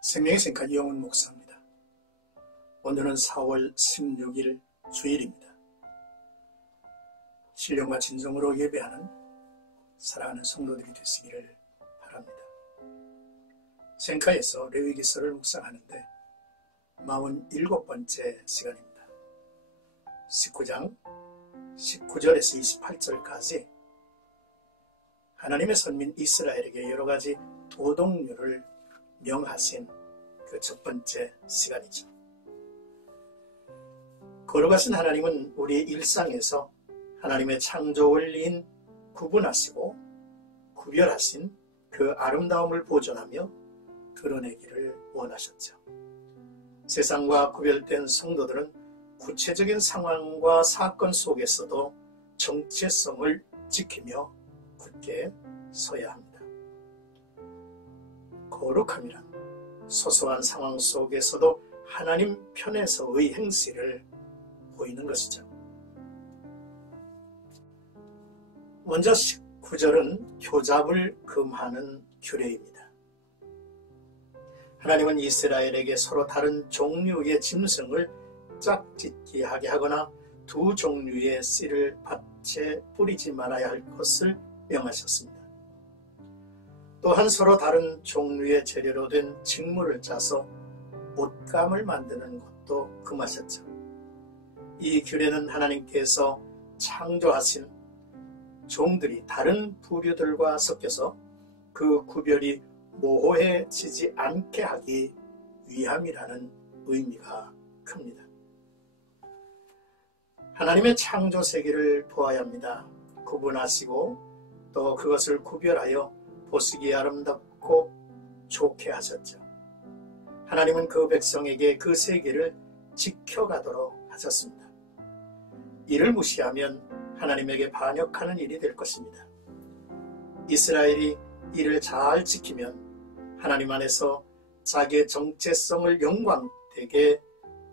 생명의 생각 이영훈 목사입니다. 오늘은 4월 16일 주일입니다. 신령과 진정으로 예배하는 사랑하는 성도들이 되시기를 바랍니다. 생카에서 레위기서를 묵상하는데 47번째 시간입니다. 19장 19절에서 28절까지 하나님의 선민 이스라엘에게 여러 가지 도덕률을 명하신 그 첫 번째 시간이죠. 거룩하신 하나님은 우리의 일상에서 하나님의 창조 원리인 구분하시고 구별하신 그 아름다움을 보존하며 드러내기를 원하셨죠. 세상과 구별된 성도들은 구체적인 상황과 사건 속에서도 정체성을 지키며 굳게 서야 합니다. 거룩함이란 소소한 상황 속에서도 하나님 편에서의 행실을 보이는 것이죠. 먼저 19절은 교잡을 금하는 규례입니다. 하나님은 이스라엘에게 서로 다른 종류의 짐승을 짝짓기 하게 하거나 두 종류의 씨를 밭에 뿌리지 말아야 할 것을 명하셨습니다. 또한 서로 다른 종류의 재료로 된 직물을 짜서 옷감을 만드는 것도 금하셨죠. 이 규례는 하나님께서 창조하신 종들이 다른 부류들과 섞여서 그 구별이 모호해지지 않게 하기 위함이라는 의미가 큽니다. 하나님의 창조 세계를 보아야 합니다. 구분하시고 또 그것을 구별하여 보시기에 아름답고 좋게 하셨죠. 하나님은 그 백성에게 그 세계를 지켜가도록 하셨습니다. 이를 무시하면 하나님에게 반역하는 일이 될 것입니다. 이스라엘이 이를 잘 지키면 하나님 안에서 자기의 정체성을 영광되게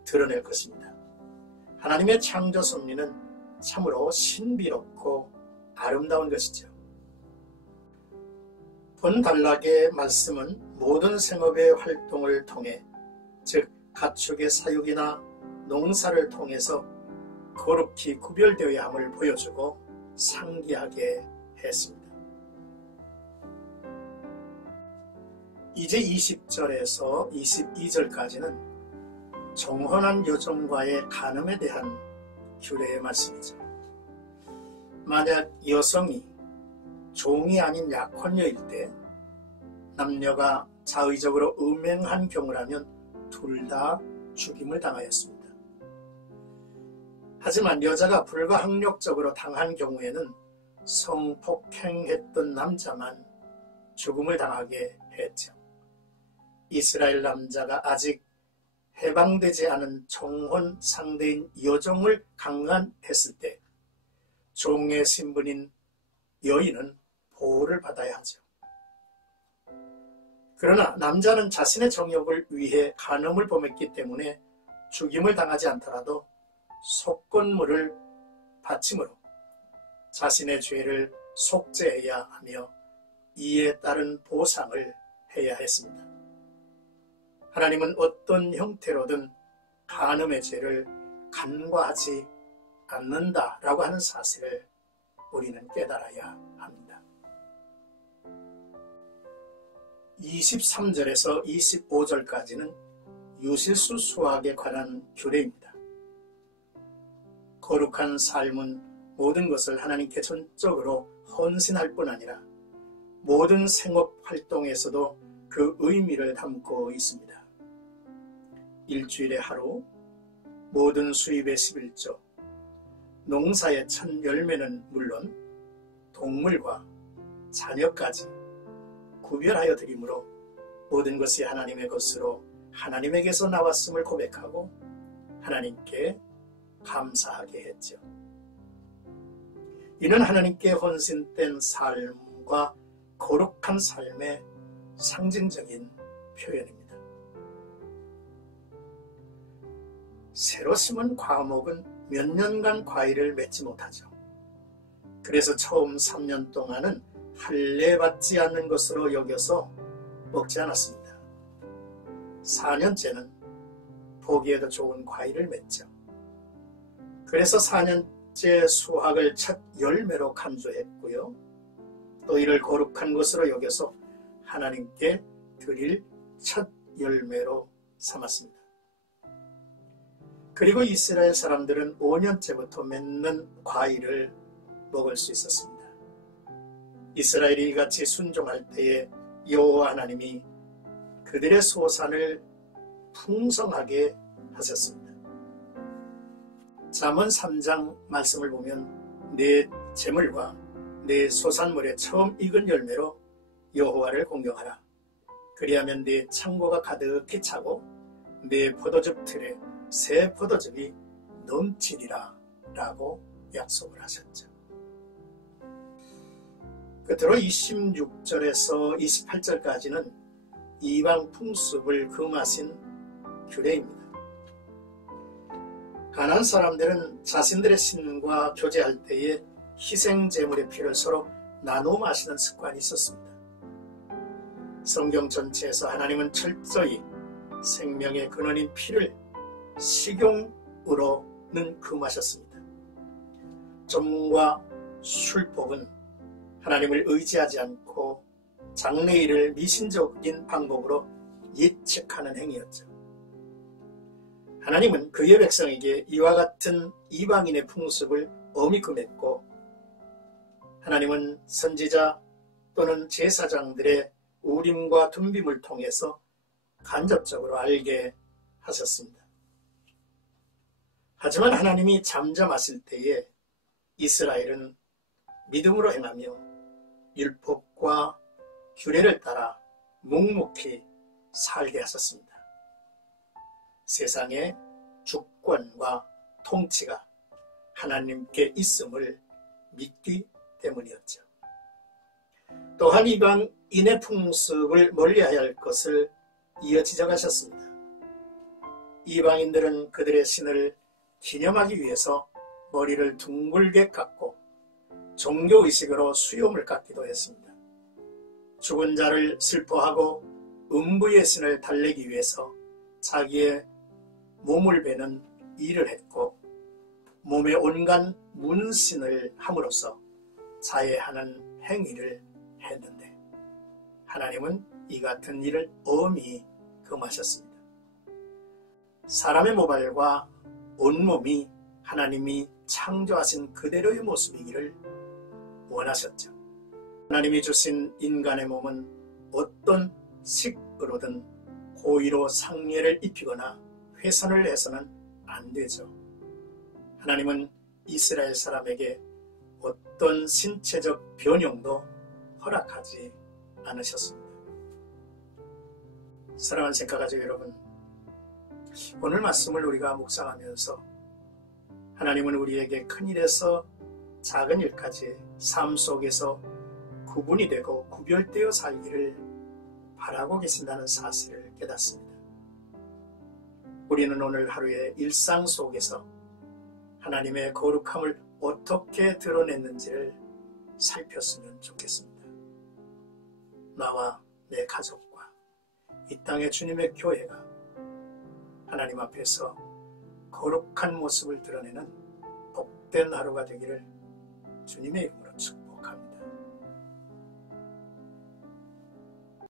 드러낼 것입니다. 하나님의 창조 섭리는 참으로 신비롭고 아름다운 것이죠. 본 단락의 말씀은 모든 생업의 활동을 통해, 즉 가축의 사육이나 농사를 통해서 거룩히 구별되어야 함을 보여주고 상기하게 했습니다. 이제 20절에서 22절까지는 정혼한 여종과의 간음에 대한 규례의 말씀이죠. 만약 여성이 종이 아닌 약혼녀일 때 남녀가 자의적으로 음행한 경우라면 둘 다 죽임을 당하였습니다. 하지만 여자가 불가항력적으로 당한 경우에는 성폭행했던 남자만 죽음을 당하게 했죠. 이스라엘 남자가 아직 해방되지 않은 정혼 상대인 여종을 강간했을 때 종의 신분인 여인은 보호를 받아야 하죠. 그러나 남자는 자신의 정욕을 위해 간음을 범했기 때문에 죽임을 당하지 않더라도 속건물을 바침으로 자신의 죄를 속죄해야 하며 이에 따른 보상을 해야 했습니다. 하나님은 어떤 형태로든 간음의 죄를 간과하지 않는다라고 하는 사실을 우리는 깨달아야 합니다. 23절에서 25절까지는 유실수 수학에 관한 규례입니다. 거룩한 삶은 모든 것을 하나님께 전적으로 헌신할 뿐 아니라 모든 생업 활동에서도 그 의미를 담고 있습니다. 일주일에 하루, 모든 수입의 11조, 농사의 첫 열매는 물론 동물과 자녀까지 구별하여 드림으로 모든 것이 하나님의 것으로 하나님에게서 나왔음을 고백하고 하나님께 감사하게 했죠. 이는 하나님께 헌신된 삶과 거룩한 삶의 상징적인 표현입니다. 새로 심은 과목은 몇 년간 과일을 맺지 못하죠. 그래서 처음 3년 동안은 할례받지 않는 것으로 여겨서 먹지 않았습니다. 4년째는 보기에도 좋은 과일을 맺죠. 그래서 4년째 수확을 첫 열매로 간주했고요. 또 이를 거룩한 것으로 여겨서 하나님께 드릴 첫 열매로 삼았습니다. 그리고 이스라엘 사람들은 5년째부터 맺는 과일을 먹을 수 있었습니다. 이스라엘이 이같이 순종할 때에 여호와 하나님이 그들의 소산을 풍성하게 하셨습니다. 잠언 3장 말씀을 보면 내 재물과 내 소산물의 처음 익은 열매로 여호와를 공경하라. 그리하면 내 창고가 가득히 차고 내 포도즙 틀에 새 포도즙이 넘치리라 라고 약속을 하셨죠. 끝으로 26절에서 28절까지는 이방 풍습을 금하신 규례입니다. 가나안 사람들은 자신들의 신과 교제할 때에 희생 제물의 피를 서로 나누어 마시는 습관이 있었습니다. 성경 전체에서 하나님은 철저히 생명의 근원인 피를 식용으로는 금하셨습니다. 점과 술복은 하나님을 의지하지 않고 장래일을 미신적인 방법으로 예측하는 행위였죠. 하나님은 그의 백성에게 이와 같은 이방인의 풍습을 엄히 금했고, 하나님은 선지자 또는 제사장들의 우림과 둠빔을 통해서 간접적으로 알게 하셨습니다. 하지만 하나님이 잠잠하실 때에 이스라엘은 믿음으로 행하며 율법과 규례를 따라 묵묵히 살게 하셨습니다. 세상의 주권과 통치가 하나님께 있음을 믿기 때문이었죠. 또한 이방인의 풍습을 멀리해야 할 것을 이어 지적하셨습니다. 이방인들은 그들의 신을 기념하기 위해서 머리를 둥글게 깎고 종교의식으로 수염을 깎기도 했습니다. 죽은 자를 슬퍼하고 음부의 신을 달래기 위해서 자기의 몸을 베는 일을 했고, 몸에 온갖 문신을 함으로써 자해하는 행위를 했는데, 하나님은 이 같은 일을 엄히 금하셨습니다. 사람의 모발과 온몸이 하나님이 창조하신 그대로의 모습이기를 원하셨죠. 하나님이 주신 인간의 몸은 어떤 식으로든 고의로 상해를 입히거나 훼손을 해서는 안 되죠. 하나님은 이스라엘 사람에게 어떤 신체적 변형도 허락하지 않으셨습니다. 사랑하는 생각가족 여러분, 오늘 말씀을 우리가 묵상하면서 하나님은 우리에게 큰 일에서 작은 일까지 삶 속에서 구분이 되고 구별되어 살기를 바라고 계신다는 사실을 깨닫습니다. 우리는 오늘 하루의 일상 속에서 하나님의 거룩함을 어떻게 드러냈는지를 살폈으면 좋겠습니다. 나와 내 가족과 이 땅의 주님의 교회가 하나님 앞에서 거룩한 모습을 드러내는 복된 하루가 되기를 주님의 이름으로